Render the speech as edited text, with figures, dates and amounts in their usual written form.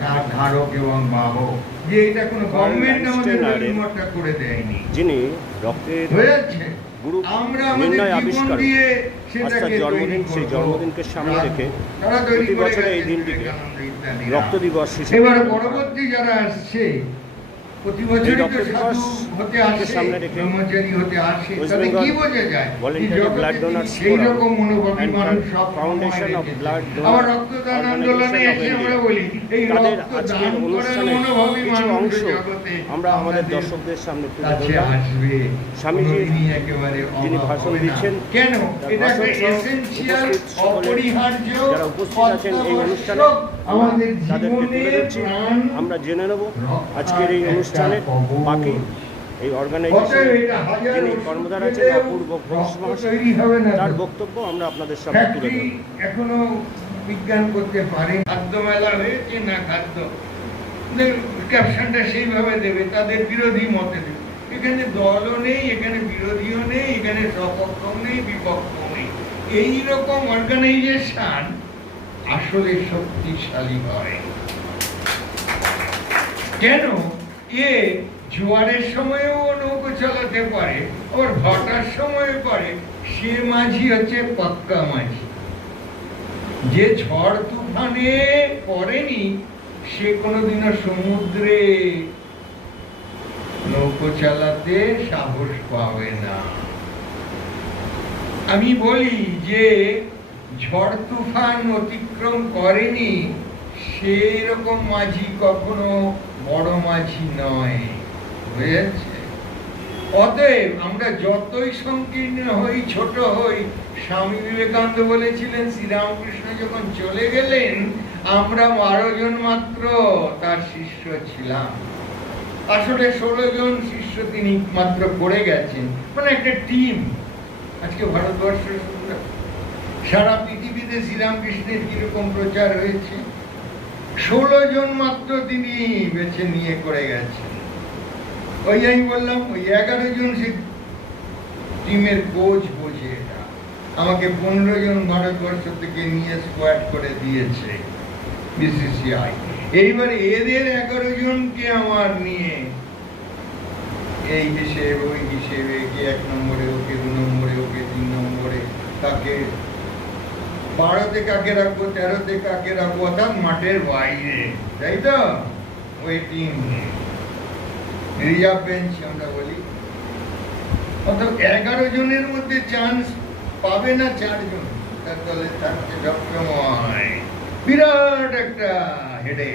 তার ধারক এবং বাহক, যে এটা কোনো গভর্নমেন্ট আমাদের তৈরিমাত্রা করে দেয়নি, যিনি রক্তের হয়ে যাচ্ছে। গ্রুপ আমরা আমাদের নির্ণয় জীবন আবিষ্কার দিয়ে আজ সেটাকে তার জন্মদিন, সেই জন্মদিনকে সামনে রেখে প্রতি বছরে এই দিনটিকে রক্ত দিবস হিসেবে এবার পরবর্তী যারা আসছে প্রতি বছরই তো সাধু হতে আসে, সামনে রেখে ব্রহ্মচারী হতে আসে, ওয়েস্ট তাহলে বেঙ্গল কি বোঝা যায় ভলেন্টারি ব্লাড ডোনার্স সেই রকম মনোভাবী মানুষ সব ফাউন্ডেশন অফ ব্লাড আবার ডোনার রক্তদান আন্দোলনে এসে আমরা বলি এই তাদের রক্তদান আজকের করার অনুষ্ঠানের মনোভাবী কিছু মানুষ অংশ জগতে আমরা আমাদের দর্শকদের সামনে তুলে কাছে ধরলাম। আসবে। স্বামীজি একেবারে যিনি ভাষণ দিচ্ছেন, কেন তার এটা ভাষণ সহ এসেনশিয়াল উপস্থিত সকলে অপরিহার্য যারা উপস্থিত আছেন এই অনুষ্ঠানে আমাদের তাদেরকে তুলে জীবনের ধরছি। প্রাণ আমরা জেনে নেব আজকের এই অনুষ্ঠানের বাকি এই অর্গানাইজেশন যিনি কর্মধার আছেন অপূর্ব ঘোষ মহাশয়, তার বক্তব্য আমরা আপনাদের সামনে তুলে ধরব। এখনো বিজ্ঞান করতে পারে খাদ্য মেলা হয়েছে না খাদ্য ক্যাপশনটা সেইভাবে দেবে, তাদের বিরোধী মতে দেবে। এখানে দলও নেই, এখানে বিরোধীও নেই, এখানে সপক্ষ নেই, বিপক্ষ নেই। এইরকম অর্গানাইজেশন আসলে শক্তিশালী হয়। কেন? এ জোয়ারের সময়ও নৌকো চালাতে পারে, আবার ভাটার সময় পারে। সে মাঝি হচ্ছে পাক্কা মাঝি, যে ঝড় তুফানে পড়েনি সে কোনোদিনও সমুদ্রে নৌকো চালাতে সাহস পাবে না। আমি বলি যে ঝড় তুফান অতিক্রম করেনি সেই রকম মাঝি কখনো বড় মাঝি নয়, বুঝেছে? অতএব আমরা যতই সংকীর্ণ হই, ছোট হই, স্বামী বিবেকানন্দ বলেছিলেন শ্রীরামকৃষ্ণ যখন চলে গেলেন আমরা 12 জন মাত্র তার শিষ্য ছিলাম। আসলে 16 জন শিষ্য তিনি মাত্র করে গেছেন, মানে একটা টিম। আজকে ভারতবর্ষ সারা পৃথিবীতে শ্রীরামকৃষ্ণের কিরকম প্রচার হয়েছে, 16 জন মাত্র তিনি বেছে নিয়ে করে গেছেন। ওই আমি বললাম ওই 11 জন সে টিমের কোচ বোঝে। এটা আমাকে 15 জন ভারতবর্ষ থেকে নিয়ে স্কোয়াড করে দিয়েছে বিসিসিআই। এইবার এদের 11 জনকে আমার নিয়ে এই হিসেবে ওই হিসেবে, কে 1 নম্বরে, ওকে 2 নম্বরে, ওকে 3 নম্বরে, তাকে 12তে কাকে রাখবো, 13তে কাকে রাখবো, অর্থাৎ মাঠের বাইরে, তাই তো? ওই টিম রিজার্ভ বেঞ্চ আমরা বলি। অর্থাৎ 11 জনের মধ্যে চান্স পাবে না 4 জন, তার দলে থাকছে সবসময় বিরাট একটা হেডে।